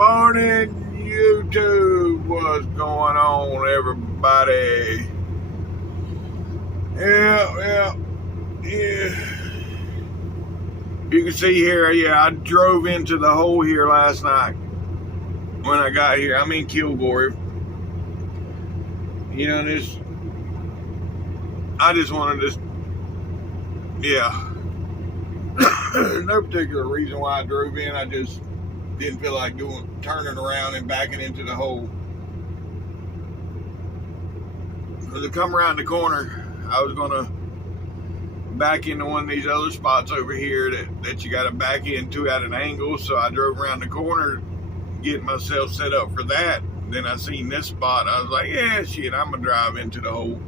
morning, YouTube. What's going on, everybody? Yeah. You can see here, I drove into the hole here last night when I got here. I'm in Kilgore. You know, I just wanted to, no particular reason why I drove in. I just didn't feel like turning around and backing into the hole. As I come around the corner, I was gonna back into one of these other spots over here that you gotta back into at an angle. So I drove around the corner, getting myself set up for that. Then I seen this spot. I was like, yeah, shit, I'm gonna drive into the hole.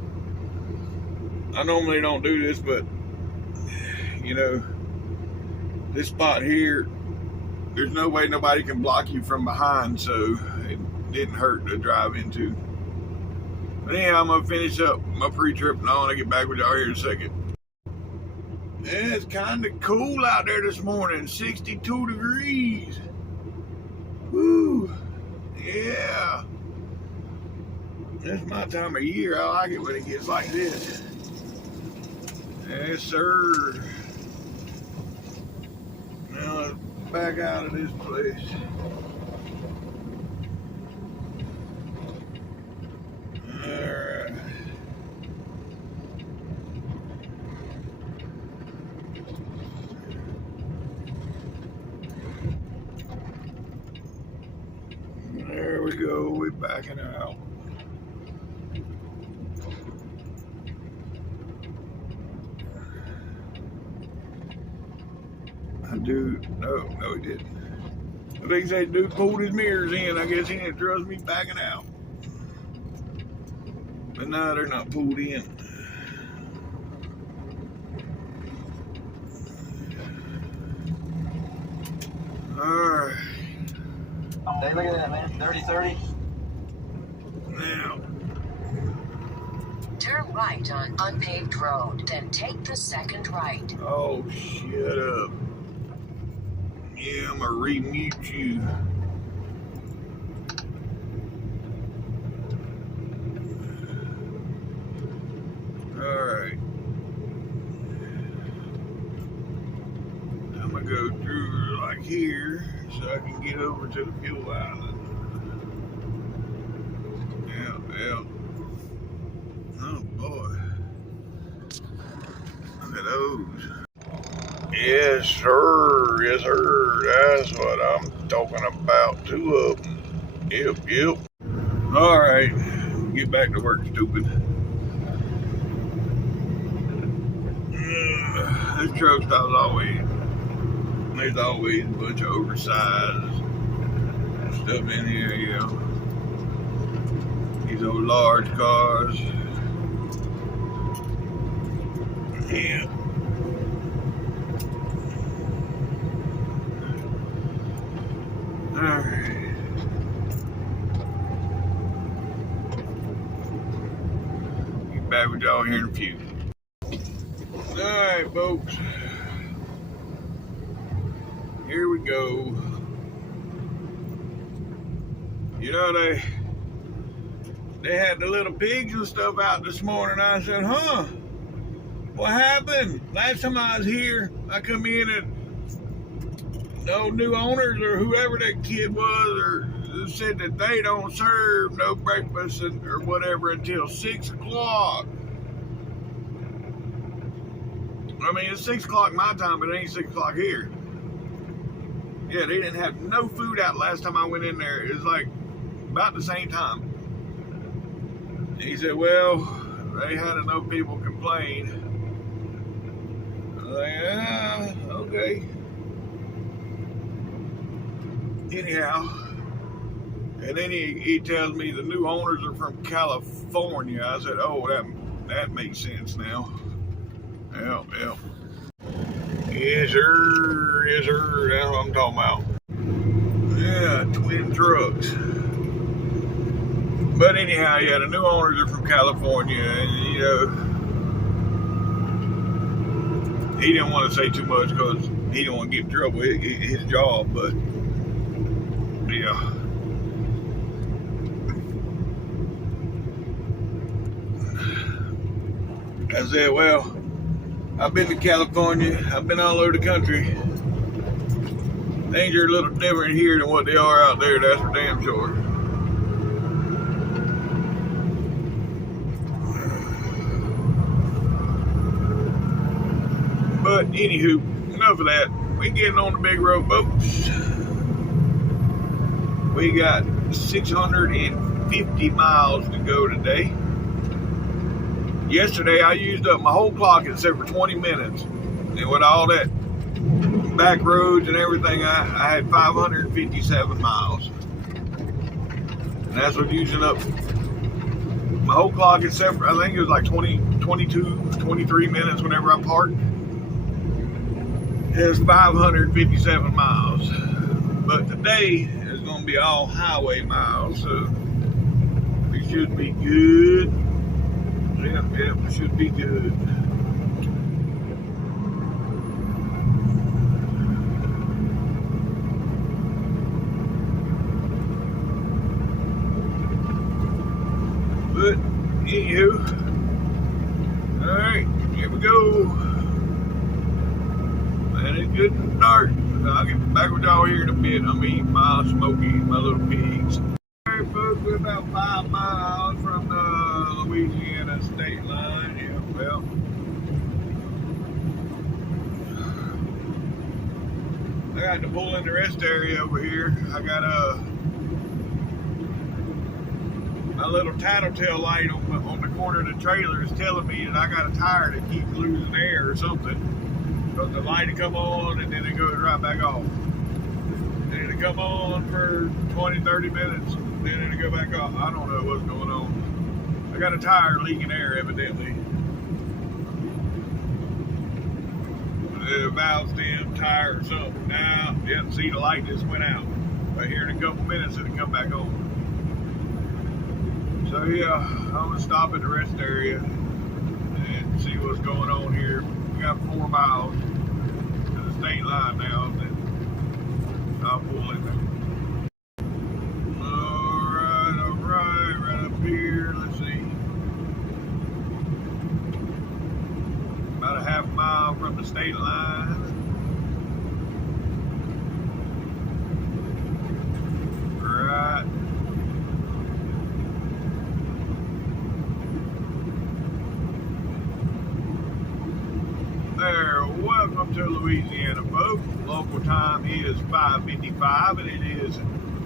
I normally don't do this, but you know, this spot here, there's no way nobody can block you from behind, so it didn't hurt to drive into. But anyhow, I'm gonna finish up my pre-trip and I want to get back with y'all here in a second. Yeah, it's kind of cool out there this morning, 62 degrees. Woo, yeah. That's my time of year. I like it when it gets like this. Yes, sir. Now let's back out of this place. Alright. There we go, we're backing out. No, he didn't. I think that dude pulled his mirrors in. I guess he didn't trust me backing out. But now they're not pulled in. Alright. Hey, look at that, man. 30-30. Now. Turn right on unpaved road, then take the second right. Oh, shut up. Yeah, I'm gonna remute you. Alright. I'm gonna go through like here so I can get over to the fuel island. Yeah. Oh boy. Look at those. Yes, sir. That's what I'm talking about. 2 of them. Yep. All right. Get back to work, stupid. This truck stop's there's always a bunch of oversized stuff in here, you know. These old large cars. Yeah. Alright. Get back with y'all here in a few. Alright, folks. Here we go. You know, they had the little pigs and stuff out this morning. I said, huh? What happened? Last time I was here, I come in and no new owners or whoever that kid was or said that they don't serve no breakfast or whatever until 6 o'clock. I mean, it's 6 o'clock my time, but it ain't 6 o'clock here. Yeah, they didn't have no food out last time I went in there. It was like about the same time. And he said, well, they had enough people complain. I was like, yeah, okay. Anyhow, and then he tells me the new owners are from California. I said, oh, that makes sense now. Yeah. Yes, sir. That's what I'm talking about. Yeah, twin trucks. But anyhow, yeah, the new owners are from California, and you know, he didn't want to say too much because he didn't want to get in trouble with his job, but yeah. I said, well, I've been to California. I've been all over the country. Things are a little different here than what they are out there. That's for damn sure. But anywho, enough of that. We getting on the big road, folks. We got 650 miles to go today. Yesterday, I used up my whole clock except for 20 minutes. And with all that back roads and everything, I had 557 miles. And that's what using up my whole clock except for, I think it was like 22, 23 minutes whenever I parked. It was 557 miles. But today is going to be all highway miles, so we should be good. Yep, we should be good. But, anywho, alright, here we go. Man, it's good and dark. I'll get back with y'all here in a bit. I'm eating my Smokey, my little pigs. Alright, folks, we're about 5 miles from the Louisiana state line. Yeah, well, I got to pull in the rest area over here. I got my little tattletale light on the corner of the trailer is telling me that I got a tire that keeps losing air or something. Because the light will come on and then it goes right back off. And it'll come on for 20, 30 minutes, then it'll go back off. I don't know what's going on. I got a tire leaking air evidently. The valve stem, tire or something. Now, yep, see the light just went out. But here in a couple minutes it'll come back on. So yeah, I'm gonna stop at the rest area and see what's going on here. We got 4 miles to the state line now, and then I'll pull in there. Alright, right up here, let's see. About a half mile from the state line. Right. There, welcome to Louisiana, folks. Local time is 5:55 and it is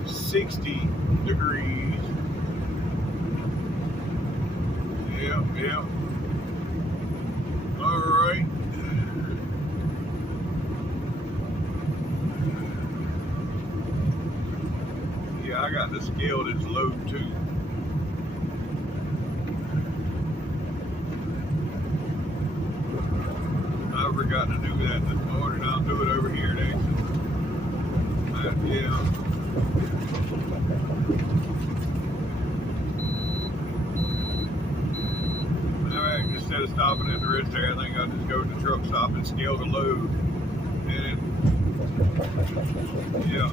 60 degrees. Yep. Alright. Yeah, I got the scale that's low too. I forgot to do that this morning. I'll do it over here next. Yeah. Alright, instead of stopping at the rest area, I think I'll just go to the truck stop and scale the load. And yeah.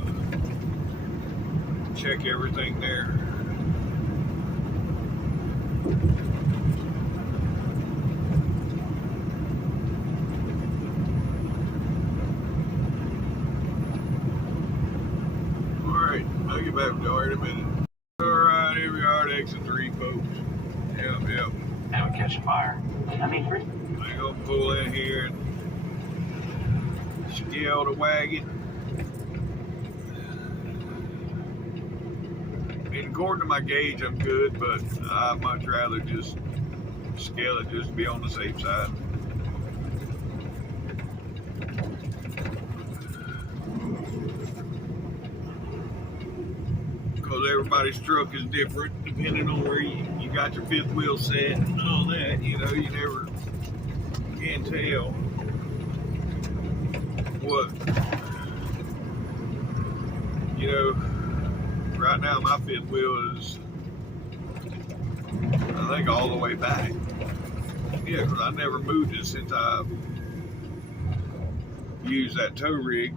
Check everything there. I'll get back with y'all in a minute. Alright, here we are at exit 3, folks. Yep. Now we catch fire. I'm gonna pull in here and scale the wagon. And according to my gauge, I'm good, but I'd much rather just scale it just to be on the safe side. Because everybody's truck is different depending on where you got your fifth wheel set and all that. You know, you never can tell what, you know. Right now my fifth wheel is, I think, all the way back. Yeah, because I never moved it since I used that tow rig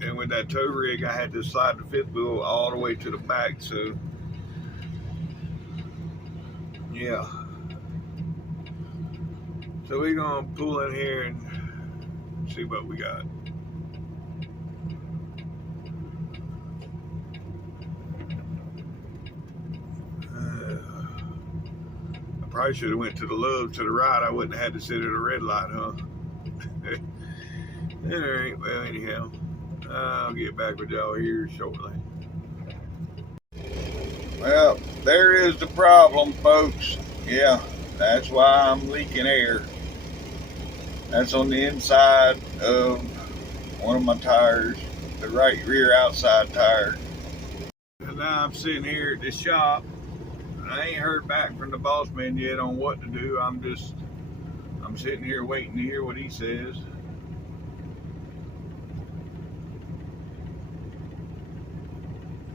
And with that tow rig, I had to slide the fifth wheel all the way to the back. So, yeah. So we're gonna pull in here and see what we got. I probably should have went to the Loves to the right. I wouldn't have had to sit at a red light, huh? All right. Well, anyhow, I'll get back with y'all here shortly. Well, there is the problem, folks. Yeah, that's why I'm leaking air. That's on the inside of one of my tires, the right rear outside tire. And now I'm sitting here at the shop. I ain't heard back from the boss man yet on what to do. I'm sitting here waiting to hear what he says.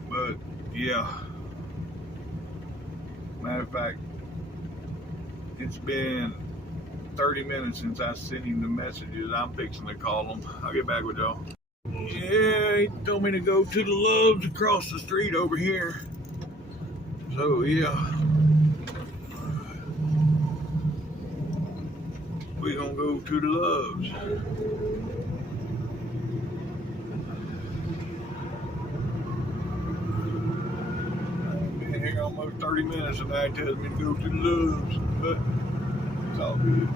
But yeah, matter of fact, it's been 30 minutes since I sent him the messages. I'm fixing to call him. I'll get back with y'all. Yeah, he told me to go to the Loves across the street over here. So yeah, we're gonna go to the Loves. I've been here almost 30 minutes and now he tells me to go to the Loves, but it's all good.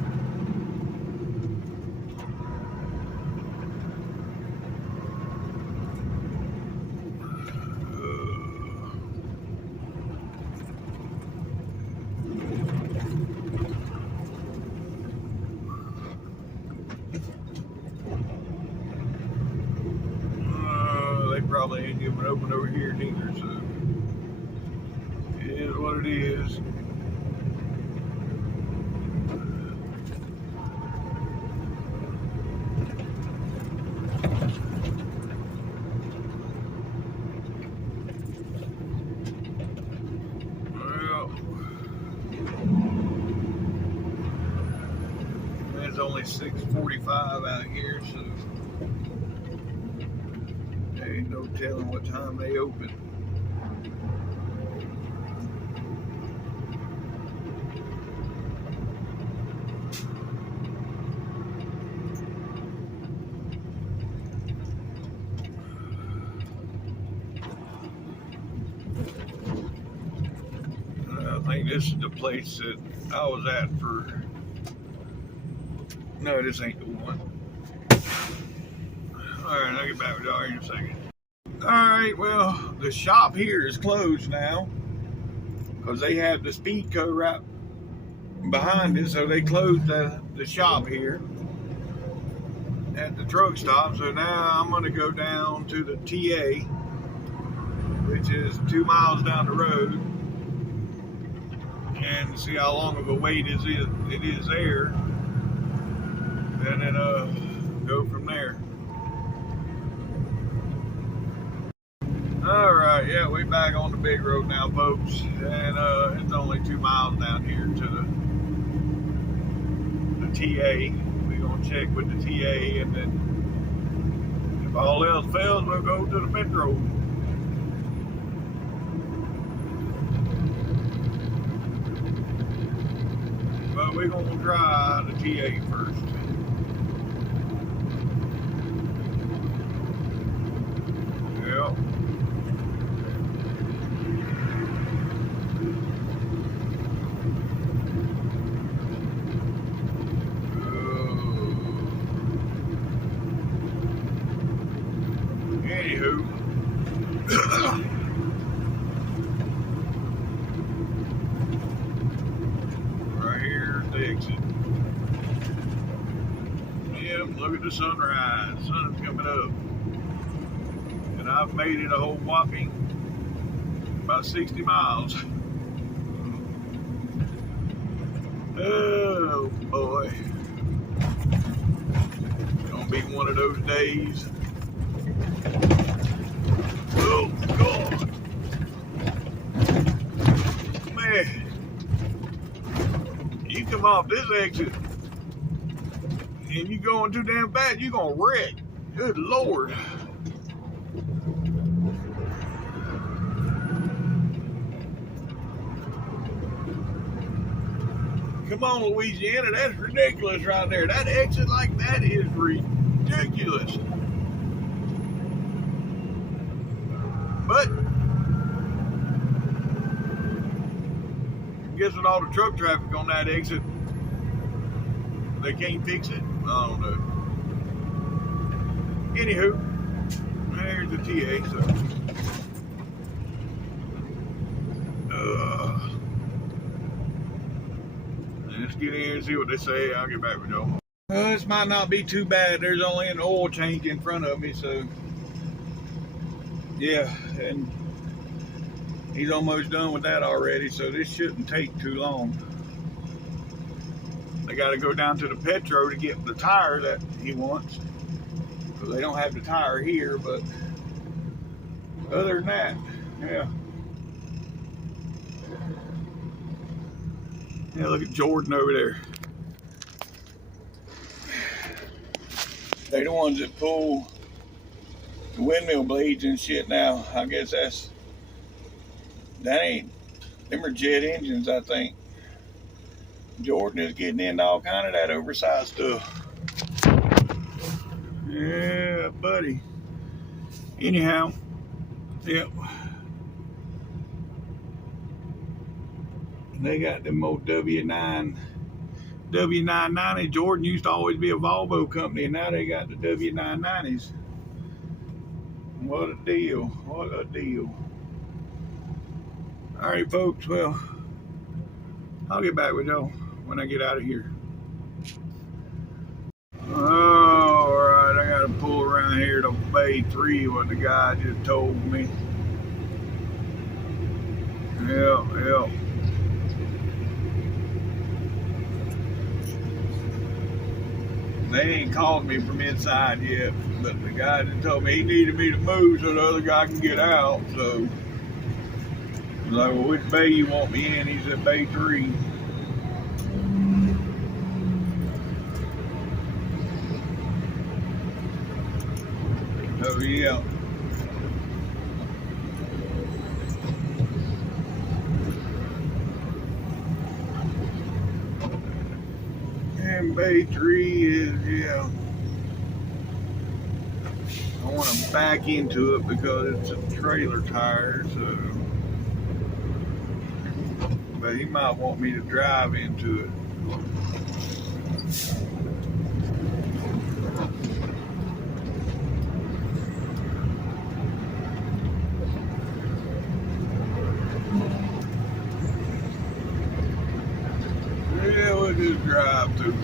They probably ain't giving it open over here neither, so it is what it is. Well, it's only 6:45 out here, so there ain't no telling what time they open. I think this is the place that I was at for. No, this ain't the one. Alright, I'll get back with y'all here in a second. Alright, well, the shop here is closed now because they had the speed co right behind it, so they closed the shop here at the truck stop. So now I'm going to go down to the TA, which is 2 miles down the road, and see how long of a wait it is there, and then go from there. Alright, yeah, we back on the big road now, folks, and it's only 2 miles down here to the TA. We're going to check with the TA, and then if all else fails, we'll go to the metro. But we're going to try the TA first. Yep. Anywho, right here's the exit. Yep, look at the sunrise. Sun's coming up. And I've made it a whole whopping about 60 miles. Oh boy. It's gonna be one of those days. Oh God. Man. You come off this exit and you going too damn fast, you're gonna wreck. Good Lord. come on, Louisiana, that's ridiculous right there. That exit like that is ridiculous. But I guess with all the truck traffic on that exit, they can't fix it. I don't know. Anywho, there's the TA. So, let's get in here and see what they say. I'll get back with y'all. This might not be too bad. There's only an oil tank in front of me, so yeah, and he's almost done with that already, so this shouldn't take too long. They got to go down to the Petro to get the tire that he wants, because they don't have the tire here. But other than that, yeah. Yeah, look at Jordan over there. They're the ones that pull the windmill blades and shit now. I guess that ain't, them are jet engines, I think. Jordan is getting into all kind of that oversized stuff. Yeah, buddy. Anyhow, yep. They got them old W990. Jordan used to always be a Volvo company, and now they got the W990s. What a deal. What a deal. All right, folks. Well, I'll get back with y'all when I get out of here. All right, I got to pull around here to Bay 3, what the guy just told me. Yep. They ain't called me from inside yet, but the guy just told me he needed me to move so the other guy can get out. So I was like, well, which bay you want me in? He said Bay 3. Oh yeah. And Bay 3 is, yeah. I want to back into it because it's a trailer tire, so. But he might want me to drive into it. Yeah, we'll just drive through.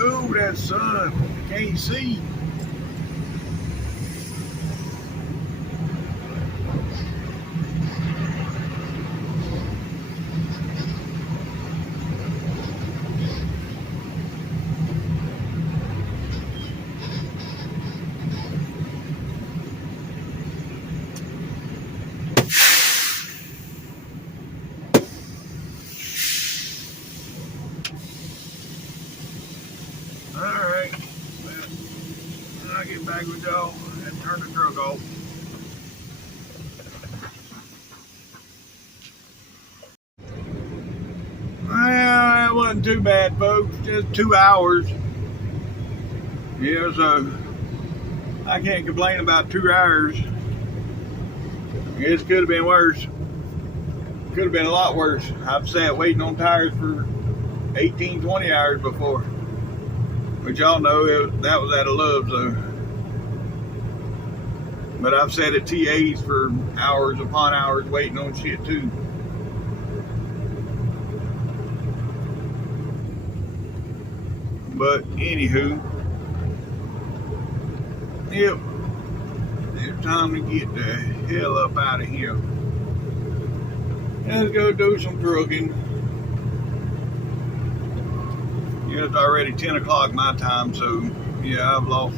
Ooh, that sun, can't see. Alright, well, I'll get back with y'all and turn the truck off. Well, that wasn't too bad, folks. Just 2 hours. Yeah, so I can't complain about 2 hours. It could have been worse. Could have been a lot worse. I've sat waiting on tires for 18, 20 hours before. But y'all know that was out of love, so. But I've sat at TAs for hours upon hours waiting on shit too. But anywho, yep, it's time to get the hell up out of here. Let's go do some trucking. It's already 10 o'clock my time, so yeah, I've lost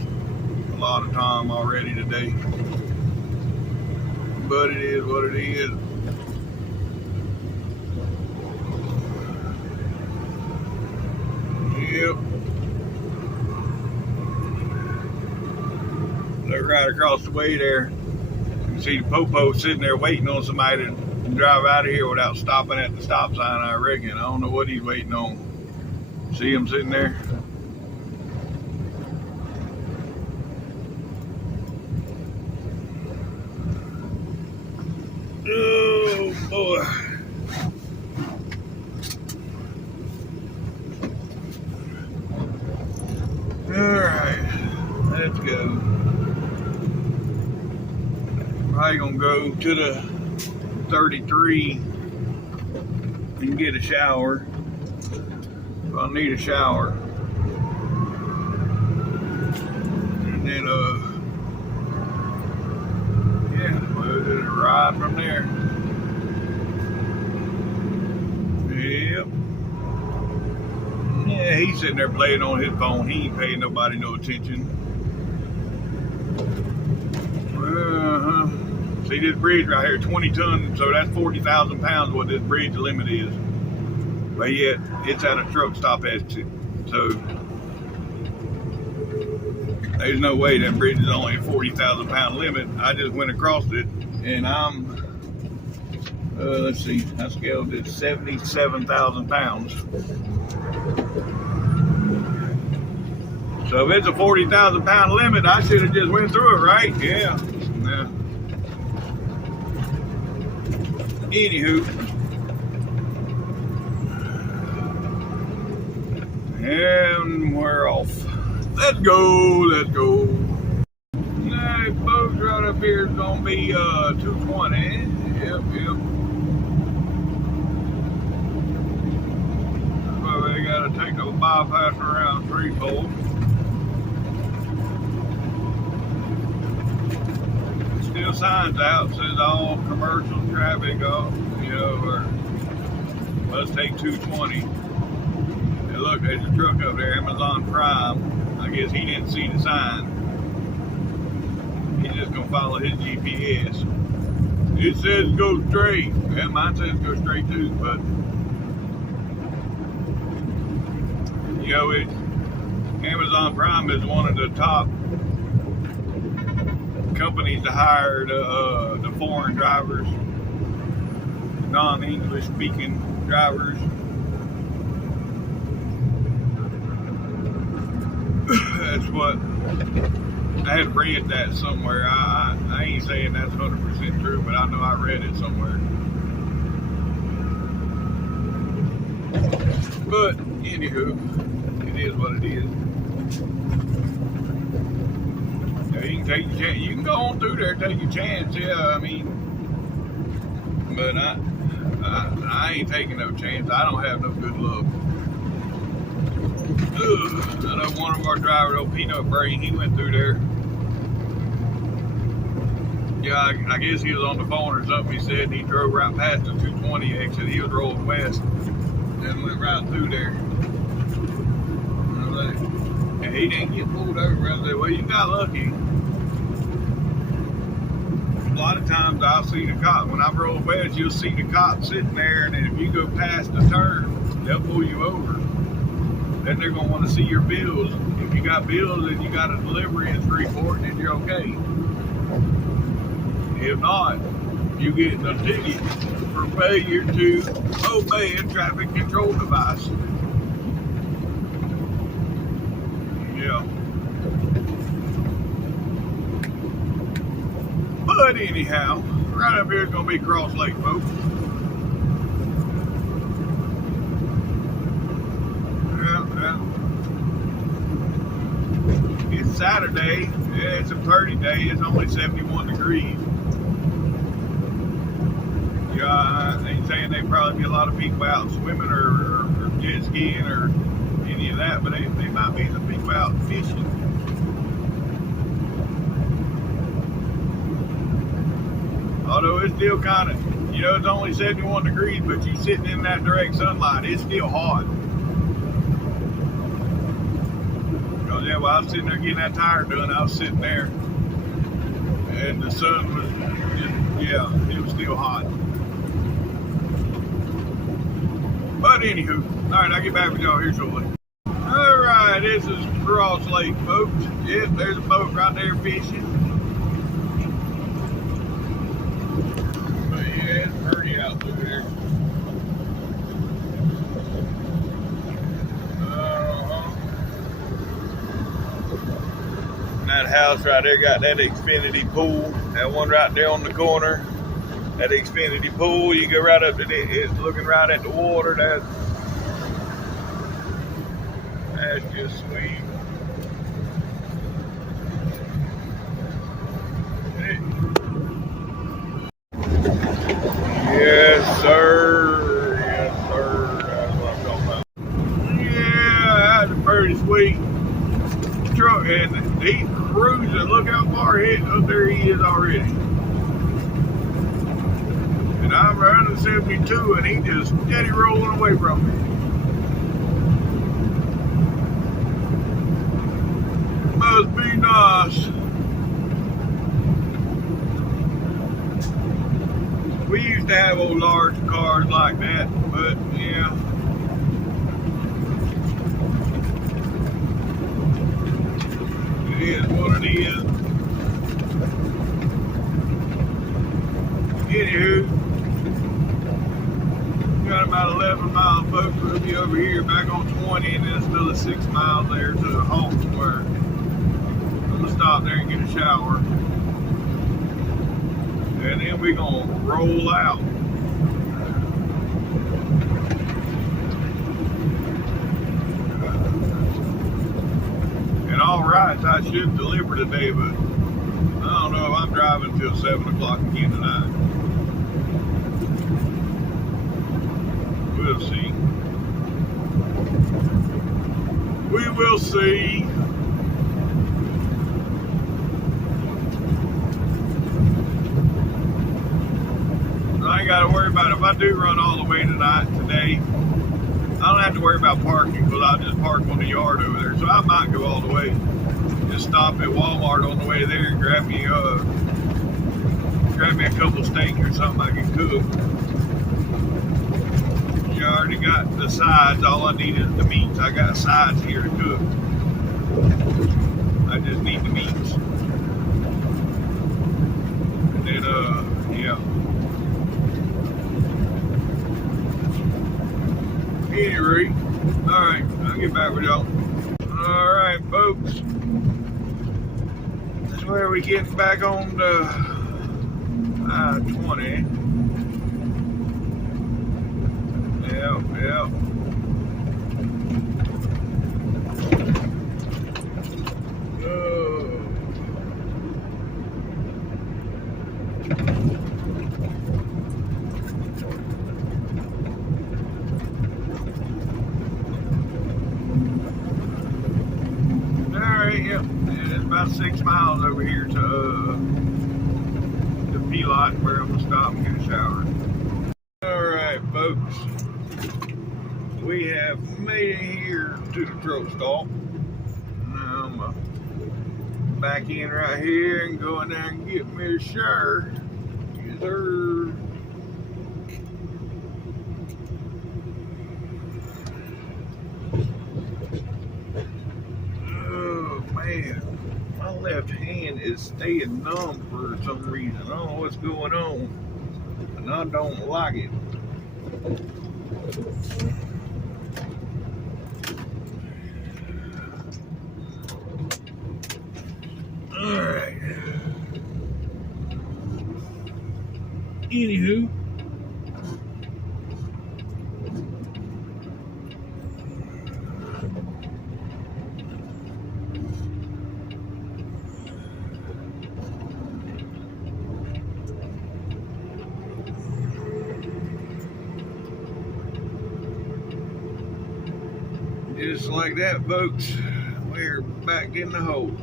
a lot of time already today. But it is what it is. Yep. Look right across the way there. You can see the popo sitting there waiting on somebody to drive out of here without stopping at the stop sign, I reckon. I don't know what he's waiting on. See him sitting there? Oh boy. Alright, let's go. Probably gonna go to the 33 and get a shower. I'll need a shower. And then yeah, we'll just ride from there. Yep. Yeah, he's sitting there playing on his phone. He ain't paying nobody no attention. See this bridge right here, 20 tons, so that's 40,000 pounds what this bridge limit is. But yet, it's at a truck stop exit. So, there's no way that bridge is only a 40,000 pound limit. I just went across it, and I'm, let's see, I scaled it 77,000 pounds. So if it's a 40,000 pound limit, I should have just went through it, right? Yeah. Yeah. Anywho. And we're off. Let's go, let's go. That boat right up here is gonna be 220. Yep. So they gotta take a bypass around Threefold. Still signs out, says all commercial traffic off, or must take 220. And look, there's a truck up there, Amazon Prime. I guess he didn't see the sign. He's just gonna follow his GPS. It says go straight. Yeah, mine says go straight too, but Amazon Prime is one of the top companies to hire the foreign drivers, non-English speaking drivers. That's what I had read that somewhere. I ain't saying that's 100% true, but I know I read it somewhere. But anywho, it is what it is. You can take your chance. You can go on through there, take your chance. Yeah, I mean, but I ain't taking no chance. I don't have no good luck. I know one of our drivers, old Peanut Brain, he went through there. Yeah, I guess he was on the phone or something. He said he drove right past the 220 exit. He was rolling west and went right through there. And he didn't get pulled over. I said, well, you got lucky. A lot of times I'll see the cop. When I roll west, you'll see the cop sitting there, and then if you go past the turn, they'll pull you over. Then they're going to want to see your bills. If you got bills and you got a delivery in Shreveport, then you're okay. If not, you get a ticket for failure to obey a traffic control device. Yeah. But anyhow, right up here is going to be Cross Lake, folks. It's Saturday. Yeah, it's a pretty day. It's only 71 degrees. Yeah, I ain't saying there probably be a lot of people out swimming or jet skiing or any of that, but they might be some people out fishing. Although it's still kind of, it's only 71 degrees, but you sitting in that direct sunlight, it's still hot. Yeah, well, I was sitting there getting that tire done. I was sitting there, and the sun was just, yeah, it was still hot. But anywho, all right, I'll get back with y'all here shortly. All right, this is Cross Lake, folks. Yep, there's a boat right there fishing. But yeah, it's pretty out through there. That house right there got that Xfinity pool. That one right there on the corner. That Xfinity pool, you go right up to it. It's looking right at the water. That's just sweet. Yes, sir. Yes, sir. That's what I'm talking about. Yeah, that's a pretty sweet truck, and he's cruising. Look how far up there he is already. And I'm running 72, and he just steady rolling away from me. Must be nice. We used to have old large cars like that, but yeah. It is what it is. Anywho, got about 11 miles, folks. We'll be over here back on 20, and then it's another 6 miles there to home where I'm gonna stop there and get a shower. And then we're gonna roll out. And all rights, I should deliver today, but I don't know if I'm driving till 7 o'clock again tonight. We'll see. We will see. I ain't got to worry about it. If I do run all the way tonight, today, I don't have to worry about parking because I'll just park on the yard over there. So I might go all the way. Just stop at Walmart on the way there and grab me a couple steaks or something I can cook. I already got the sides. All I need is the meats. I got sides here to cook. I just need the meats. And then, yeah. Anyway, alright, I'll get back with y'all. Alright, folks. This is where we get back on the I-20. Yep. Alright, yep. And it's about 6 miles over here to P-Lot where I'm gonna stop and get a shower. Alright, folks. We have made it here to the truck stop. Now I'm gonna back in right here and go in there and get me a shower. Yes, sir. Oh man, my left hand is staying numb for some reason. I don't know what's going on, and I don't like it. Alright. Anywho. Just like that, folks, we're back in the hole.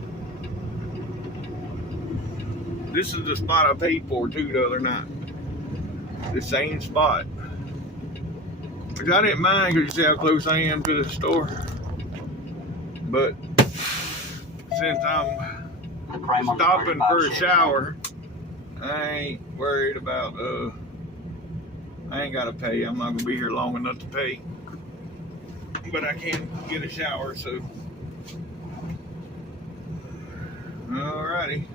This is the spot I paid for too the other night. The same spot. Which I didn't mind because you see how close I am to the store. But since I'm stopping for a shower, I ain't worried about, I ain't gotta pay. I'm not gonna be here long enough to pay. But I can get a shower, so. Alrighty.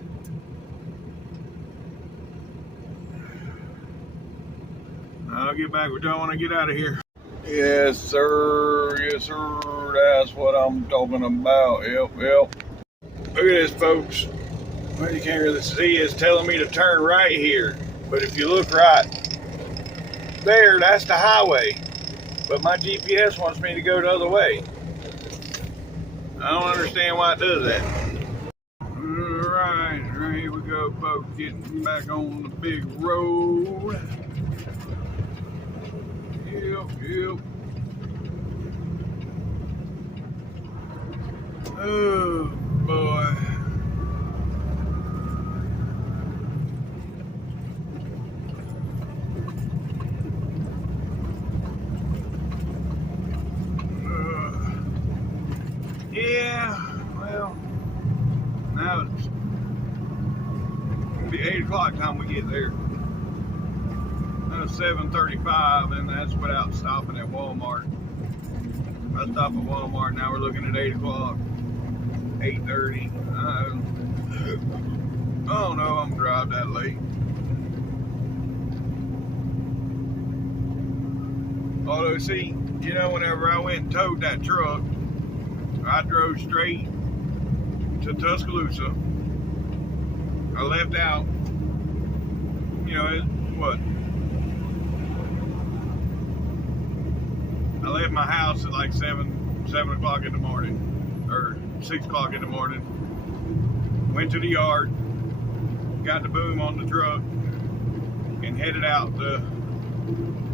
I'll get back with y'all when I get out of here. Yes, sir. Yes, sir. That's what I'm talking about. Yep. Look at this, folks. Well, you can't really see. It's telling me to turn right here. But if you look right there, that's the highway. But my GPS wants me to go the other way. I don't understand why it does that. Alright, here we go, folks. Getting back on the big road. Yep. Oh, boy. Yeah, well, now it's gonna be 8 o'clock time we get there. 7:35, and that's without stopping at Walmart. I stopped at Walmart, now we're looking at 8 o'clock, 8:30. I don't know, I'm gonna drive that late. Although, see, you know, whenever I went and towed that truck, I drove straight to Tuscaloosa. I left out, you know, I left my house at like 7 o'clock in the morning, or 6 o'clock in the morning. Went to the yard, got the boom on the truck, and headed out to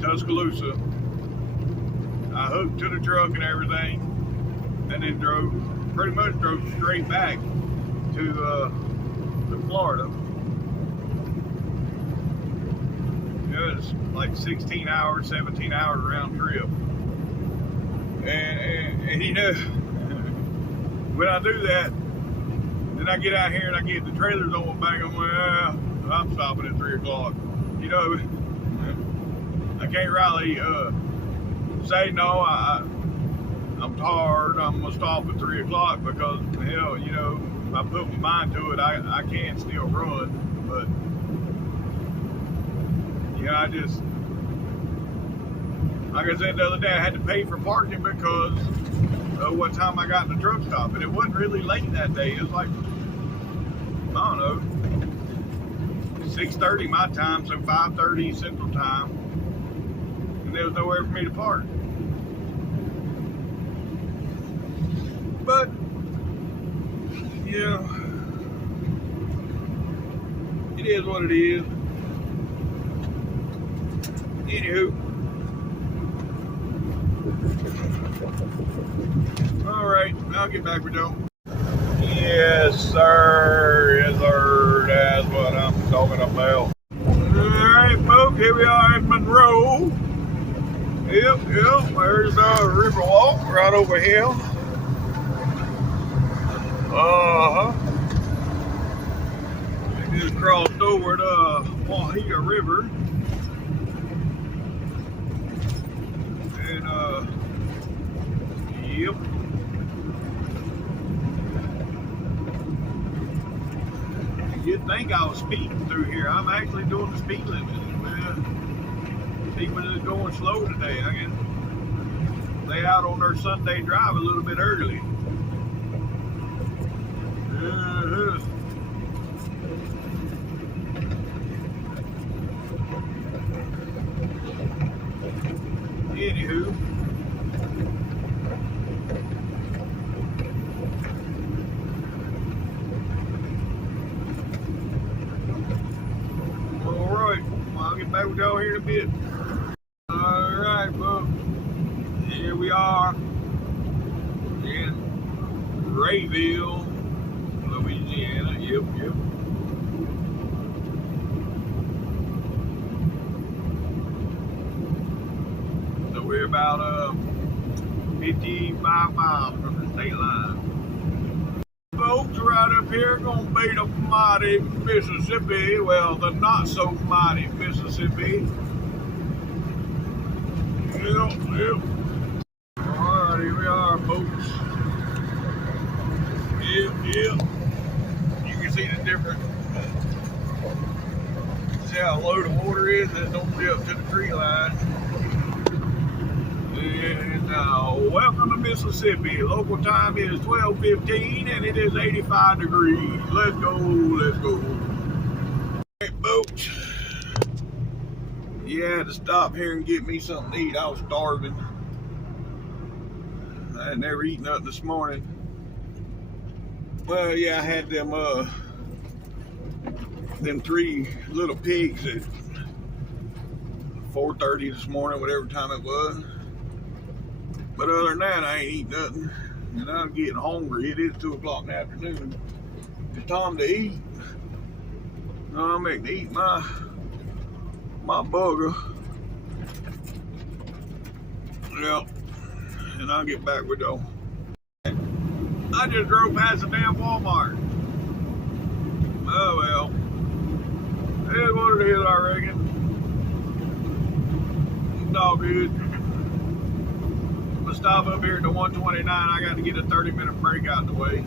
Tuscaloosa. I hooked to the truck and everything, and then pretty much drove straight back to Florida. It was like 16 hours, 17 hours round trip. And you know, when I do that, then I get out here and I get the trailers on my back. I'm like, I'm stopping at 3 o'clock. You know, I can't really say no. I'm tired. I'm gonna stop at 3 o'clock because hell, you know, if I put my mind to it, I can still run. But you know, I just. Like I said the other day, I had to pay for parking because of what time I got in the truck stop. And it wasn't really late that day. It was like, I don't know, 6:30 my time, so 5:30 Central Time. And there was nowhere for me to park. But, you know, it is what it is. Anywho. Alright, I'll get back with y'all. Yes, sir. Yes, sir. That's what I'm talking about. Alright, folks, here we are in Monroe. Yep. There's the Riverwalk right over here. I just crossed over the Wahia River. And, yep. You'd think I was speeding through here. I'm actually doing the speed limit. People is going slow today. I guess they out on their Sunday drive a little bit early. Anywho. Alright, well, I'll get back with y'all here in a bit. Alright, folks. Here we are in Rayville, Louisiana. Yep. So we're about 55 miles from the state line. Folks, up here gonna be the mighty Mississippi. Well, the not so mighty Mississippi. Yep. Alright, here we are, folks. Yep. You can see the difference. See how low the water is? It don't get up to the tree line. And welcome to Mississippi. Local time is 12:15 and it is 85 degrees. Let's go. Hey, folks. Yeah, I had to stop here and get me something to eat. I was starving. I had never eaten nothing this morning. Well, yeah, I had them three little pigs at 4:30 this morning, whatever time it was. But other than that, I ain't eating nothing. And I'm getting hungry. It is 2 o'clock in the afternoon. It's time to eat. I'm making to eat my burger. Yep. And I'll get back with y'all. I just drove past the damn Walmart. Oh well. It is what it is, I reckon. It's all good. I'm gonna stop up here at the 129. I got to get a 30-minute break out the way.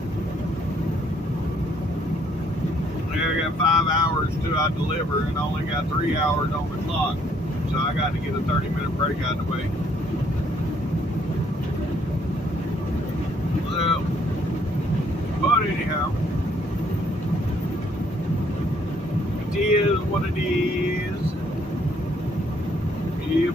Yeah, I got 5 hours till I deliver and I only got 3 hours on the clock. So I got to get a 30-minute break out the way. Well, but anyhow, it is what it is. Yep.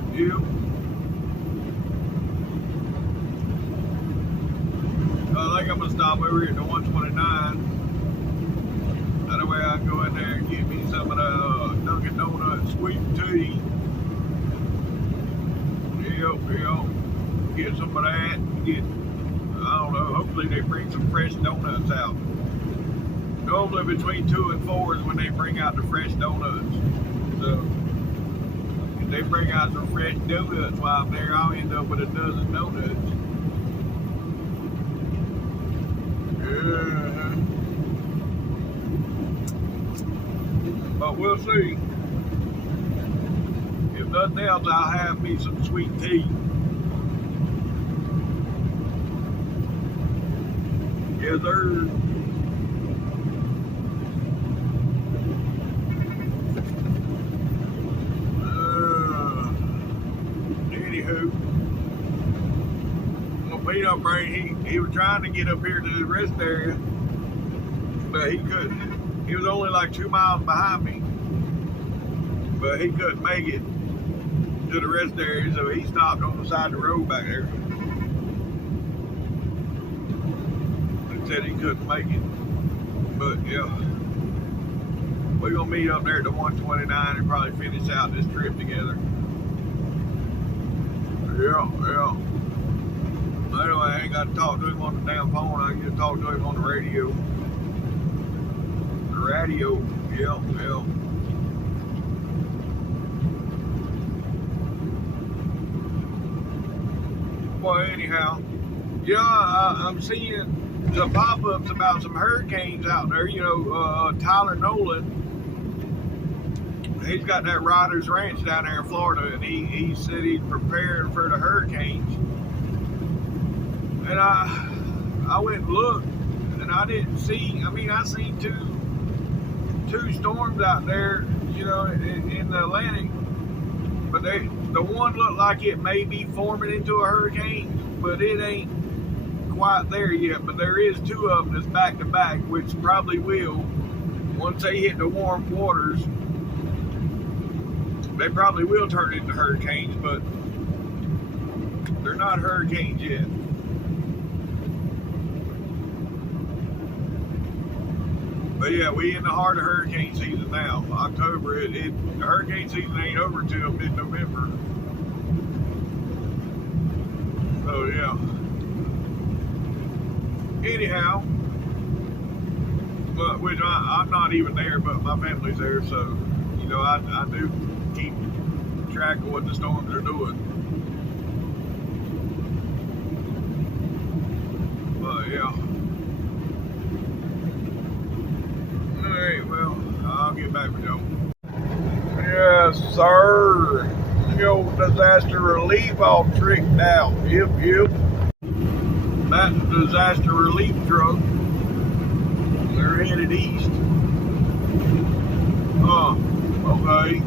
I think I'm gonna stop over here at the 129. That way I can go in there and get me some of the Dunkin' Donuts sweet tea. Yep. Get some of that. I don't know, hopefully they bring some fresh donuts out. Normally between 2 and 4 is when they bring out the fresh donuts. So if they bring out some fresh donuts while I'm there, I'll end up with a dozen donuts. Yeah. But we'll see. If nothing else, I'll have me some sweet tea. Yes, sir. Anywho, my peanut brain, he was trying to get up here to the rest area, but he couldn't. He was only like 2 miles behind me, but he couldn't make it to the rest area, so he stopped on the side of the road back there. Said he couldn't make it, but yeah, we're gonna meet up there at the 129 and probably finish out this trip together. Yeah. Anyway, I ain't got to talk to him on the damn phone. I can just talk to him on the radio. Yeah. Well, anyhow, yeah, I'm seeing the pop-ups about some hurricanes out there. You know, Tyler Nolan, he's got that Riders Ranch down there in Florida, and he said he's preparing for the hurricanes. And I went and looked, and I didn't see. I mean, I seen two storms out there, you know, in the Atlantic, but the one looked like it may be forming into a hurricane, but it ain't quite there yet. But there is 2 of them that's back to back, which probably will, once they hit the warm waters, they probably will turn into hurricanes, but they're not hurricanes yet. But yeah, we in the heart of hurricane season now. October, the hurricane season ain't over till mid-November. So yeah. Anyhow, but which I'm not even there, but my family's there, so you know I do keep track of what the storms are doing. But yeah. back with y'all. Yes, sir. The old disaster relief all tricked out. Yep. That's the disaster relief truck. They're headed east. Okay.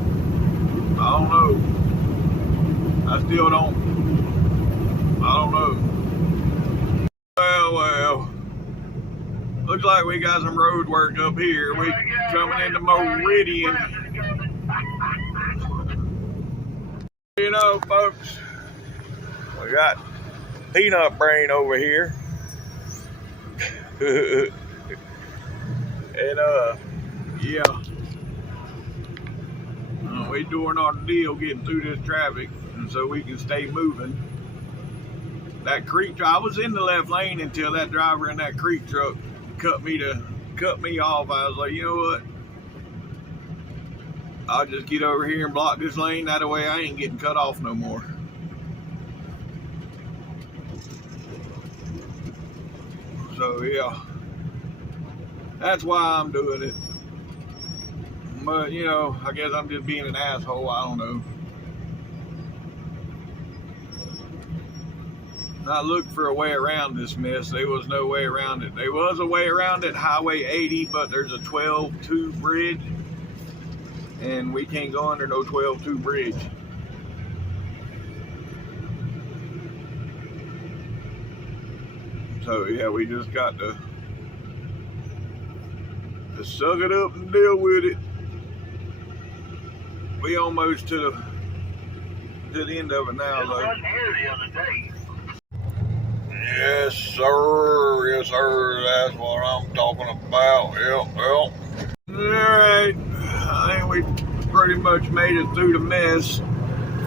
I don't know. I don't know. Well. Looks like we got some road work up here. We coming into Meridian. You know, folks, we got Peanut Brain over here. And yeah. We doing our deal getting through this traffic and so we can stay moving. That creek, I was in the left lane until that driver in that creek truck cut me off. I was like, you know what? I'll just get over here and block this lane. That way I ain't getting cut off no more. So yeah, that's why I'm doing it. But you know, I guess I'm just being an asshole. I don't know. I looked for a way around this mess. There was no way around it. There was a way around it, Highway 80, but there's a 12-2 bridge, and we can't go under no 12-2 bridge. So yeah, we just got to suck it up and deal with it. We almost to the end of it now, though. Wasn't here the other day. Yes, sir. Yes, sir. That's what I'm talking about. Yep. All right. I think we pretty much made it through the mess.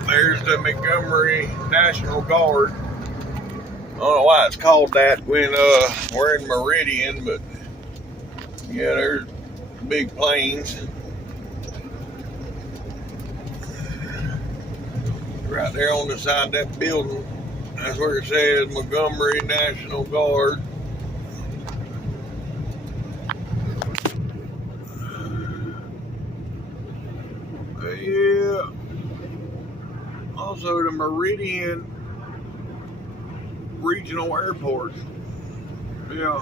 There's the Montgomery National Guard. I don't know why it's called that when we're in Meridian, but yeah, there's big planes. Right there on the side of that building. That's where it says Montgomery National Guard. Yeah. Also the Meridian Regional Airport. Yeah.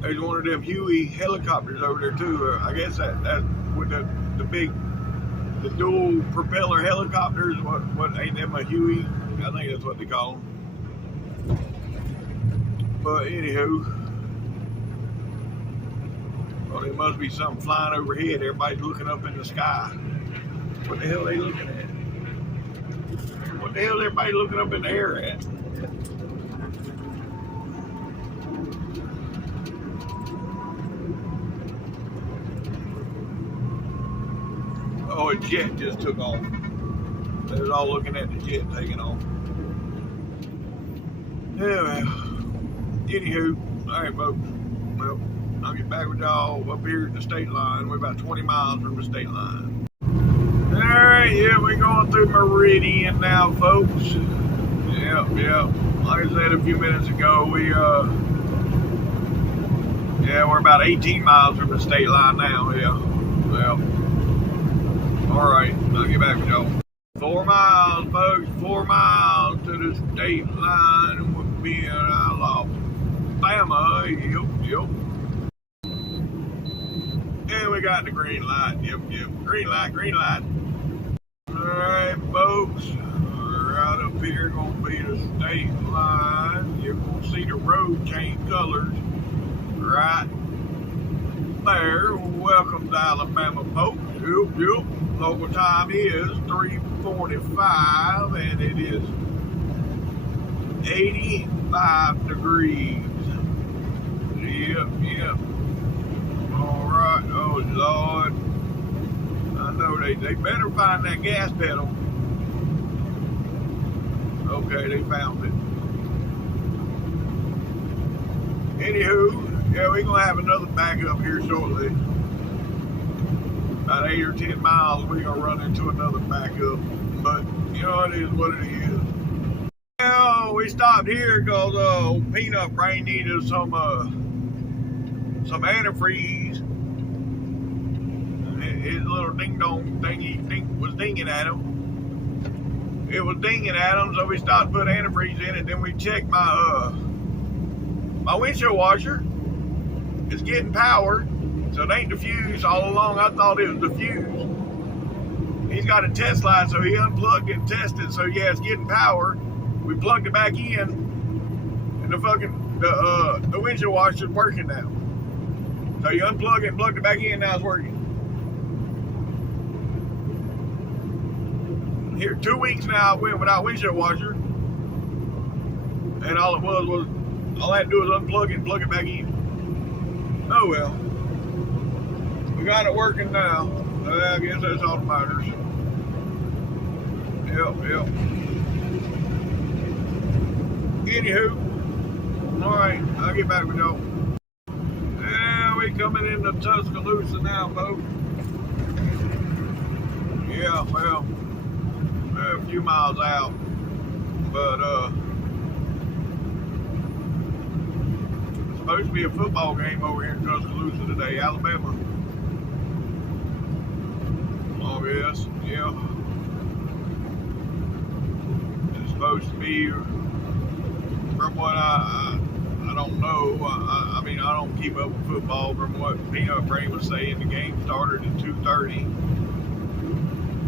There's one of them Huey helicopters over there too. I guess that with the dual propeller helicopters. What ain't them a Huey? I think that's what they call them. But anywho, well, there must be something flying overhead. Everybody's looking up in the sky. What the hell are they looking at? What the hell is everybody looking up in the air at? Oh, a jet just took off. They was all looking at the jet taking off. Yeah, well. Anywho, all right, folks. Well, I'll get back with y'all up here at the state line. We're about 20 miles from the state line. All right, yeah, we're going through Meridian now, folks. Yep. Like I said a few minutes ago, we're about 18 miles from the state line now. Yeah, well. All right, I'll get back with y'all. 4 miles, folks, 4 miles to the state line, and we'll be in Alabama. Yep. And we got the green light. Yep. Green light. All right, folks. Right up here gonna be the state line. You're gonna see the road change colors right there. Welcome to Alabama, folks. Yep. Local time is 3:45 and it is 85 degrees. Yep. All right. Oh, Lord. I know they better find that gas pedal. Okay, they found it. Anywho, yeah, we're going to have another backup here shortly. About 8 or 10 miles, we're going to run into another backup. But, you know, it is what it is. Well, we stopped here because old Peanut Brain needed some antifreeze his little ding dong thingy was dinging at him. It was dinging at him, so we stopped to put antifreeze in it. Then we checked my windshield washer. It's getting power, so it ain't the fuse. All along I thought it was the fuse. He's got a test light, so he unplugged it and tested. So yeah, it's getting power. We plugged it back in, and the windshield washer's working now. So you unplug it and plug it back in, now it's working. Here, 2 weeks now I went without windshield washer, and all it was all I had to do was unplug it and plug it back in. Oh well, we got it working now. I guess that's all that matters. Yep. Anywho, all right, I'll get back with y'all. Yeah, we coming into Tuscaloosa now, folks. Yeah, well, we're a few miles out, but it's supposed to be a football game over here in Tuscaloosa today, Alabama. Oh yes, yeah. It's supposed to be, from what I don't know. I mean, I don't keep up with football. From what Peanut Brain was saying, the game started at 2:30,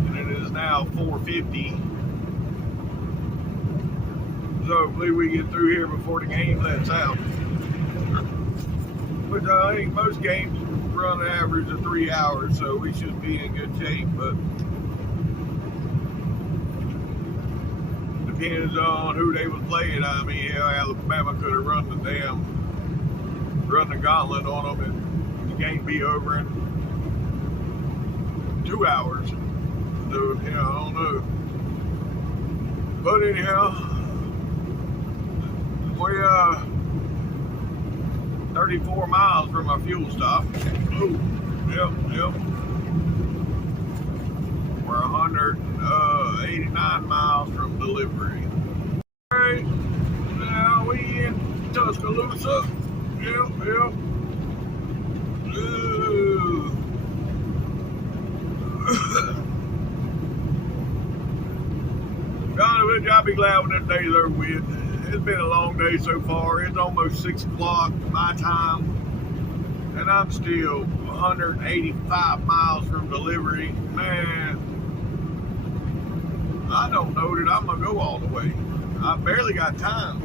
and it is now 4:50. So hopefully we get through here before the game lets out. Which I think most games run an average of 3 hours, so we should be in good shape. But depends on who they was playing. I mean, yeah, Alabama could have run the gauntlet on them, and the game be over in 2 hours. So, you know, I don't know. But anyhow, we 34 miles from our fuel stop. Oh, yep. We're 189 miles from delivery. Alright, now we in Tuscaloosa. Yep. Ooh. I'll be glad when that day's over with. It's been a long day so far. It's almost 6 o'clock my time, and I'm still 185 miles from delivery. Man, I don't know that I'm gonna go all the way. I barely got time.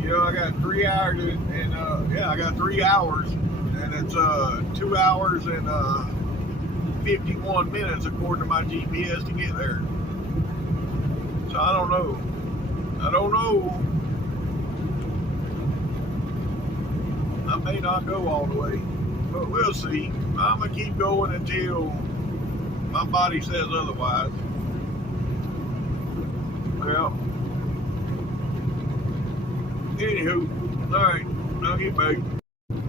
You know, I got 3 hours, and I got 3 hours, and it's 2 hours and 51 minutes according to my GPS to get there. So I don't know. I may not go all the way, but we'll see. I'm gonna keep going until my body says otherwise. Well, anywho, alright, I'll get back.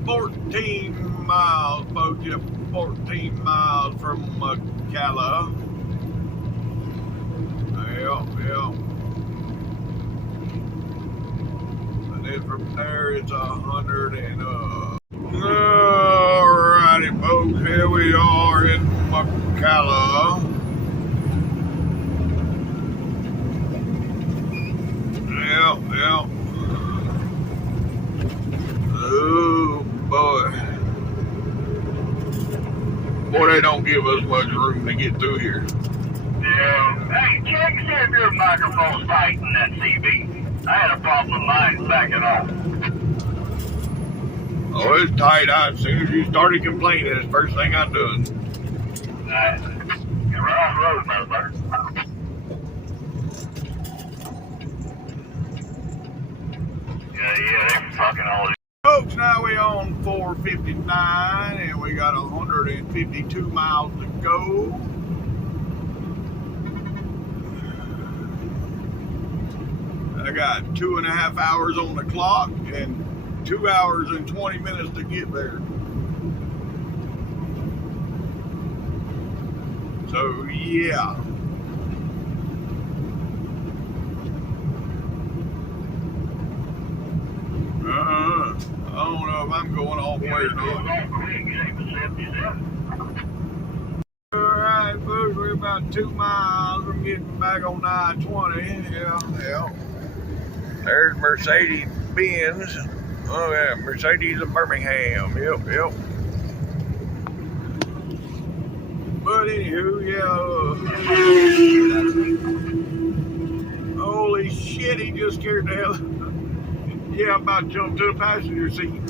14 miles, folks, 14 miles from McCalla. Yeah. And then from there it's 100 and alrighty, folks, here we are in McCalla. Yeah. Oh boy, they don't give us much room to get through here. Yeah. Hey, check see if your microphone's tight in that CB. I had a problem with mine backing off. Oh, it's tight. As soon as you started complaining, it's the first thing I'm doing. You're right off the road, motherfucker. Yeah, they're fucking all. Folks, now we on 459, and we got 152 miles to go. I got 2.5 hours on the clock and 2 hours and 20 minutes to get there. So yeah. I don't know if I'm going all the way or not. about 2 miles from getting back on I-20. Yeah. There's Mercedes-Benz. Oh, yeah, Mercedes of Birmingham. Yep. But anywho, holy shit, he just scared the hell. Yeah, I'm about to jump to the passenger seat.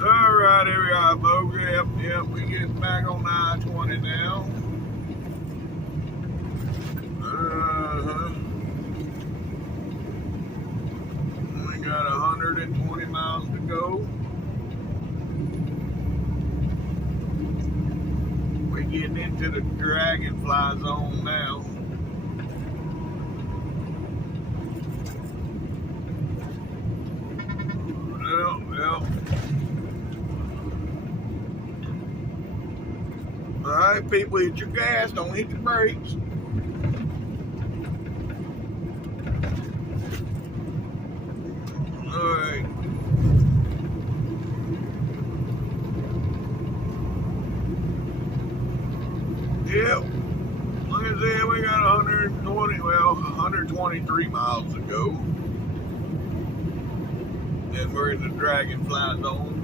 All right, here we are, folks. Yep, we getting back on I-20 now. We got 120 miles to go. We're getting into the dragonfly zone now. Yep. All right, people, hit your gas, don't hit the brakes. All right. Yep. Like I said, we got 123 miles to go. And we're in the dragonfly zone.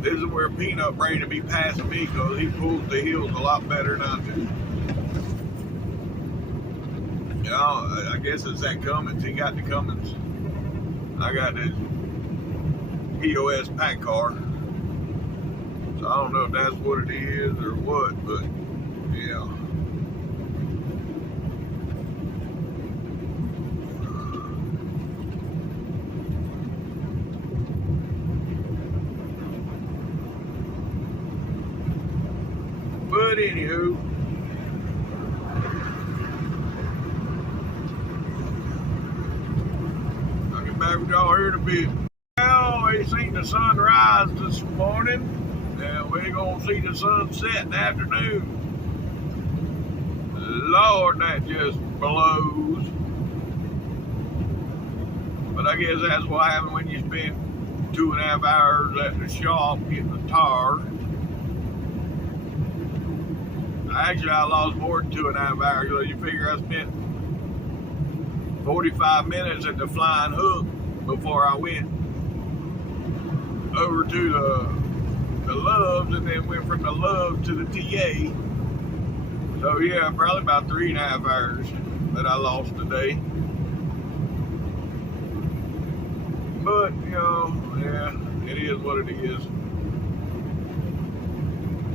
This is where Peanut Brain will be passing me because he pulls the hills a lot better than I do. You know, I guess it's that Cummins. He got the Cummins. I got this POS pack car. So I don't know if that's what it is or what, but yeah. But anywho, I'll get back with y'all here in a bit. Well, we seen the sun rise this morning, and we're gonna see the sun set in the afternoon. Lord, that just blows. But I guess that's what happens when you spend 2.5 hours at the shop getting the tar. Actually, I lost more than 2.5 hours. So you figure I spent 45 minutes at the Flying Hook before I went over to the Loves, and then went from the Loves to the TA. So yeah, probably about 3.5 hours that I lost today. But you know, yeah, it is what it is.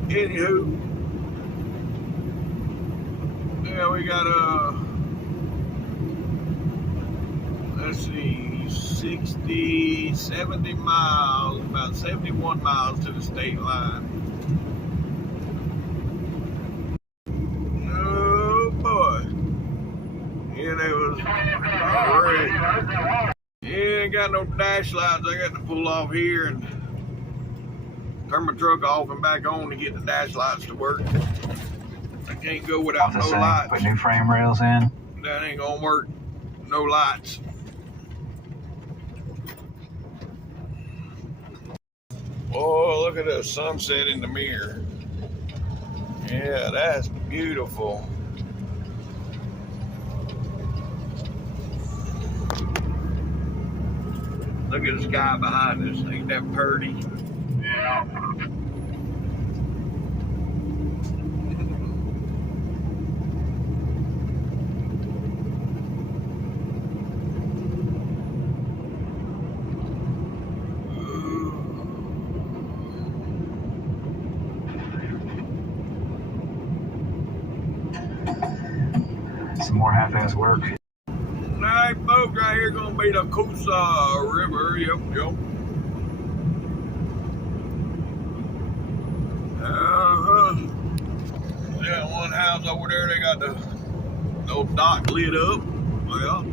Anywho. Yeah, we got let's see, 60, 70 miles, about 71 miles to the state line. Oh boy. Yeah, that was great. Yeah, ain't got no dash lights. I got to pull off here and turn my truck off and back on to get the dash lights to work. I can't go without no lights. Put new frame rails in. That ain't gonna work. No lights. Oh, look at the sunset in the mirror. Yeah, that's beautiful. Look at the sky behind us. Ain't that pretty? Yeah. Some more half-ass work. Alright, folks, right here gonna be the Coosa River. Yep. Yeah, one house over there, they got the old dock lit up. Well,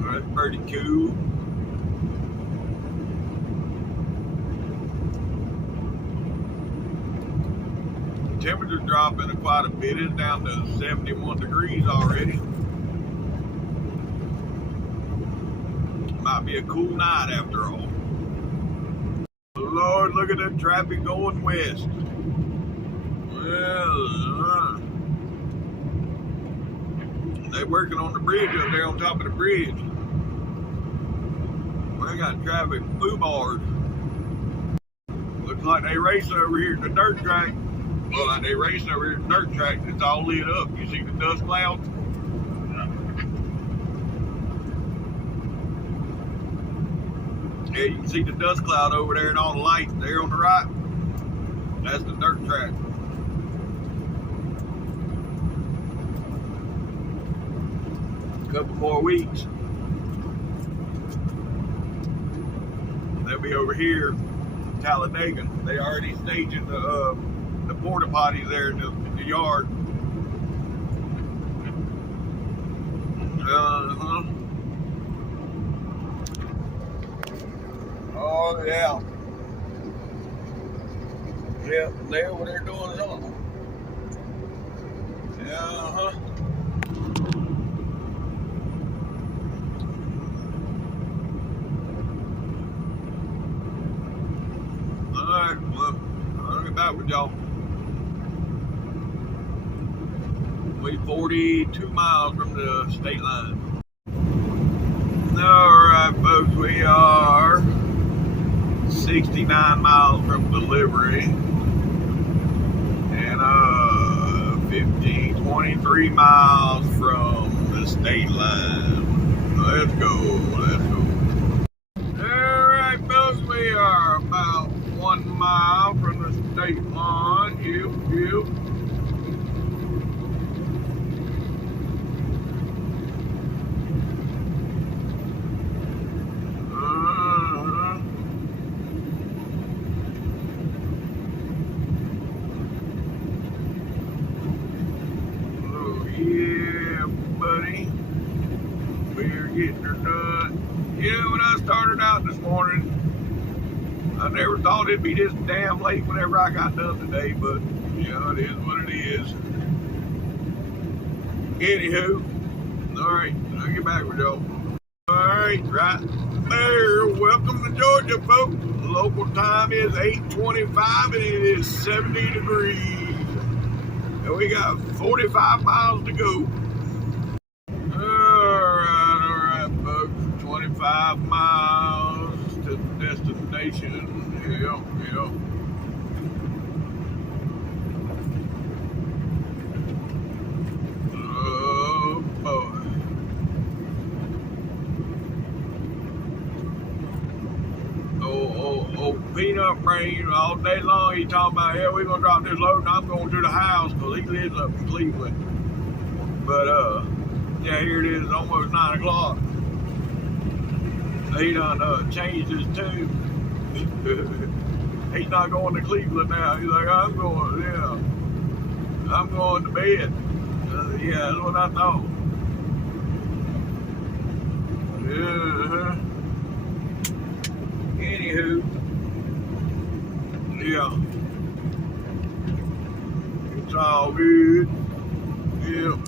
that's pretty cool. Temperature dropping quite a bit. It's down to 71 degrees already. Might be a cool night after all. Lord, look at that traffic going west. Well, they're working on the bridge up there on top of the bridge. We got traffic boulevard. Looks like they racing over here at the dirt track. Well, like they racing over here at the dirt track. It's all lit up. You see the dust clouds? Yeah, you can see the dust cloud over there and all the lights there on the right. That's the dirt track. A couple more weeks. They'll be over here in Talladega. They already staging the porta potties there in the yard. Oh yeah. Yeah, there what they're doing is on. Yeah, Alright, well, I'll get back with y'all. We're 42 miles from the state line. Alright, folks, we are 69 miles from delivery. And 23 miles from the state line. Let's go, let's go. Alright, folks, we are about 1 mile from the state line. Yep. Oh, yeah, buddy. We're getting her done. You know, when I started out this morning, I never thought it'd be this damn late whenever I got done today, but, you know, it is what it is. Anywho, alright, I'll get back with y'all. Alright, right there. Welcome to Georgia, folks. Local time is 8:25 and it is 70 degrees. And we got 45 miles to go. Alright, folks. 25 miles to the destination. Yep. Oh, boy. Old Peanut Brain all day long. He talking about, yeah, we're gonna drop this load and I'm going to the house because he lives up in Cleveland. But yeah, here it is, almost 9 o'clock. He done changed his tune. He's not going to Cleveland now. He's like, I'm going to bed. Yeah, that's what I thought. Anywho, yeah, it's all good. Yep.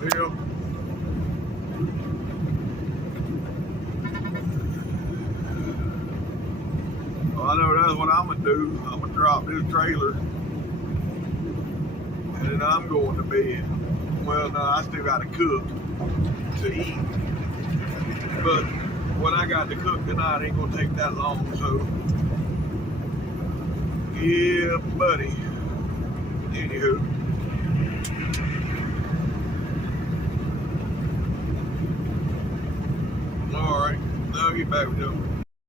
Well, I know that's what I'm gonna do. I'm gonna drop this trailer, and then I'm going to bed. Well, no, I still gotta cook to eat, but what I got to cook tonight ain't gonna take that long, so yeah, buddy. Anywho, alright, I'll get back with you.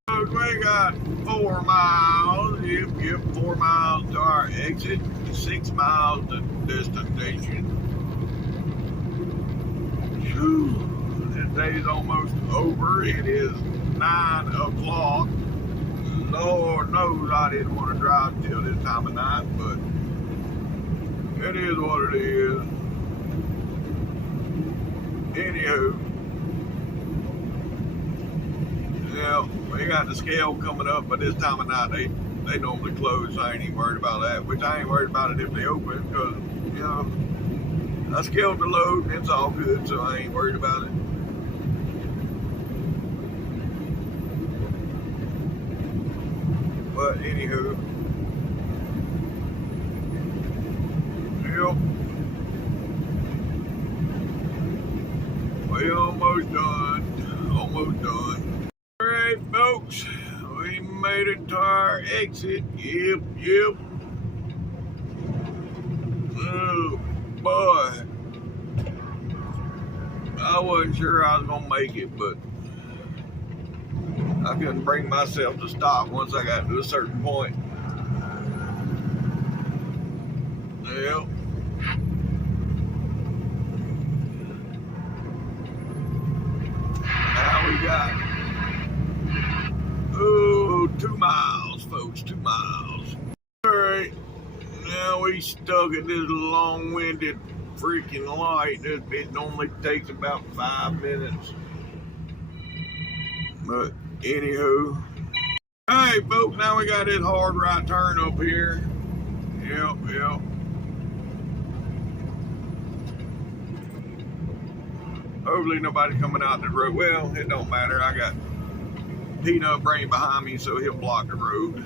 We got 4 miles, yep, 4 miles to our exit, 6 miles to destination. Whew. This day's almost over. It is 9 o'clock. Lord knows I didn't want to drive till this time of night, but it is what it is. Anywho, yeah, we got the scale coming up, but this time of night they normally close, so I ain't even worried about that. Which I ain't worried about it if they open, because, you know, I scaled the load and it's all good, so I ain't worried about it. But anywho, done. Almost done. Alright, folks. We made it to our exit. Yep. Oh, boy. I wasn't sure I was going to make it, but I couldn't bring myself to stop once I got to a certain point. Yep. Now we got, 2 miles, folks, 2 miles. All right, now we stuck at this long-winded freaking light. It normally takes about 5 minutes. But anywho, all right, folks, now we got this hard right turn up here. Yep. Hopefully nobody coming out the road. Well, it don't matter. I got Peanut Brain behind me, so he'll block the road.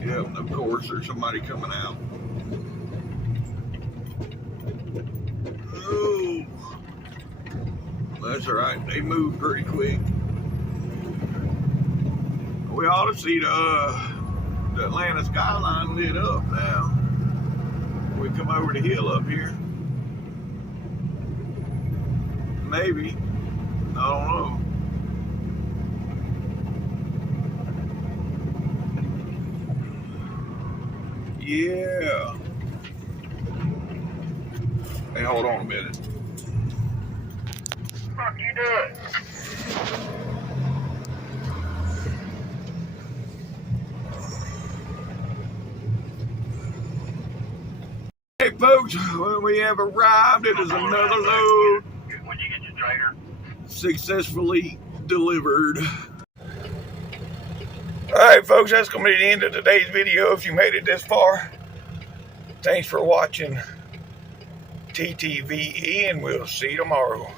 Yep, and of course there's somebody coming out. Oh, that's all right. They move pretty quick. We ought to see the Atlanta skyline lit up now. We come over the hill up here. Maybe. I don't know. Yeah. Hey, hold on a minute. Fuck you doing? Hey, folks, well, we have arrived. It is another load. When you get your trailer. Successfully delivered. Alright, folks, that's going to be the end of today's video. If you made it this far, thanks for watching TTVE, and we'll see you tomorrow.